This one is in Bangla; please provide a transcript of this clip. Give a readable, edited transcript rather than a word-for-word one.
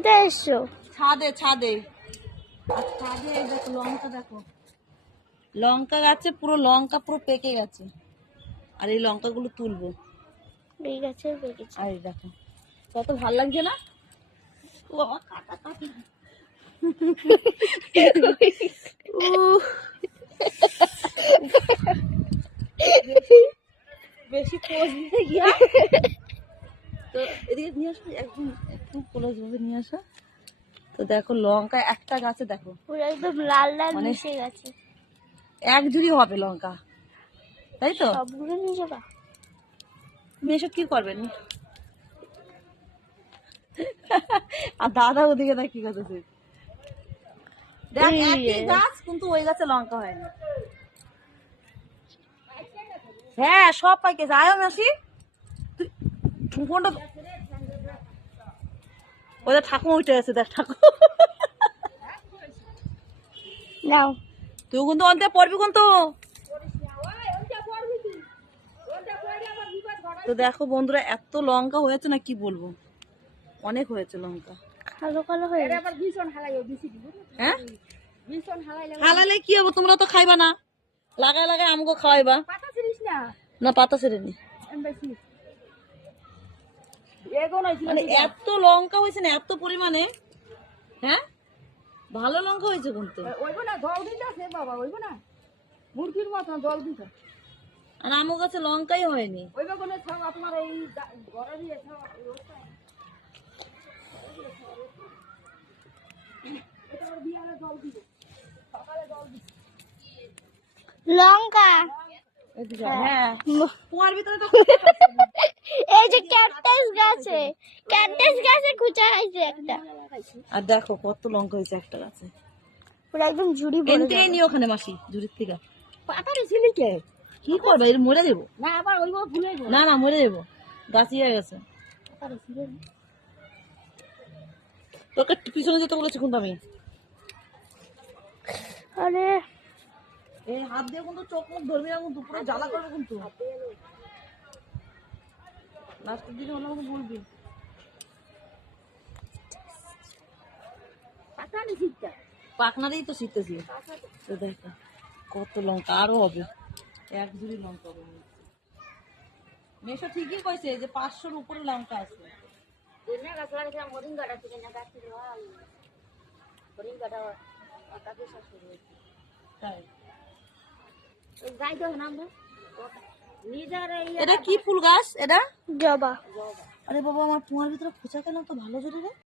কোথায় এসছো? ছাদে ছাদে। আর ছাদে এই দেখো লঙ্কা, দেখো লঙ্কা গাছে পুরো লঙ্কা পুরো পেকে গেছে। আর এই লঙ্কাগুলো তুলবো। ঠিক আছে, পেকেছে। আর এই দেখো কত ভালো লাগছে না? ও বাবা, কাটা কাটা। বেশি পোজ দিতে গিয়া তো এদিকে নিয়ে আসো, একদম একটু ক্লোজ ভাবে নিয়ে আসো। তো দেখো লঙ্কা একটা গাছে দেখো পুরো একদম লাল লাল মানে মিশে গেছে। এক ঝুড়ি হবে লঙ্কা, তাই তো? সবগুলো নিয়ে যাবা? তুমি এসব কি করবেন? আর দাদা ওদিকে দেখ কি করতেছে। দেখ একই গাছ কিন্তু ওই গাছে লঙ্কা হয়নি। হ্যাঁ সব পাইকেছে। আয়ো মাসি, তুই ফোনটা ওদের ঠাকুমা উঠে গেছে, দেখ ঠাকুর। নাও। তুই কিন্তু অন্তে পড়বি কিন্তু। তো দেখো বন্ধুরা, এত লঙ্কা হয়েছে না কি বলবো, অনেক হয়েছে লঙ্কা। কালো কালো হয়ে গেছে। হ্যাঁ হালালে কি হবে, তোমরা তো খাইবা না, লাগাই লাগাই আমাকে খাওয়াইবা না। পাতা ছেড়ে নি, মানে এত লঙ্কা হয়েছে না এত পরিমাণে। হ্যাঁ ভালো লঙ্কা হয়েছে কিন্তু। আর আমার কাছে লঙ্কাই হয়নি। লঙ্কা। হ্যাঁ কুয়ার ভিতরে তো এই যে ক্যাকটাস গাছে, ক্যাকটাস গাছে খুঁচা হয়েছে একটা। আর দেখো কত লঙ্কা হয়েছে একটা গাছে। পুরো একদম ঝুড়ি ভরে এনতে যাবে। নি ওখানে মাসি ঝুড়ির থেকে। পাতারে ছিলি কে? কি করবে, এর মরে দেবো না আবার ওইব ভুলে গো। না, না মরে দেবো, গাছই হয়ে গেছে। পাতারে ছিলি। তোকে পিছনে যেতে বলেছি কিন্তু আমি। আরে এই হাত দিয়ে কিন্তু চোখ মুখ ধরবি না কিন্তু, পুরো জ্বালা করবে কিন্তু। লাস্টের দিকে হলে আমাকে বলবি। পাতারে ছিটা। পাকনারেই তো শিখতেছি। তো দেখো কত লঙ্কা আরো হবে, এক ঝুড়ি লঙ্কা হবে। মেশো ঠিকই কইছে যে 500-র উপরে লঙ্কা আছে। তাই এটা কি ফুল গাছ এটা? জবা। আরে বাবা, আমার কুয়ার ভিতরে খোঁচা কেন তো ভালো জোরে রে।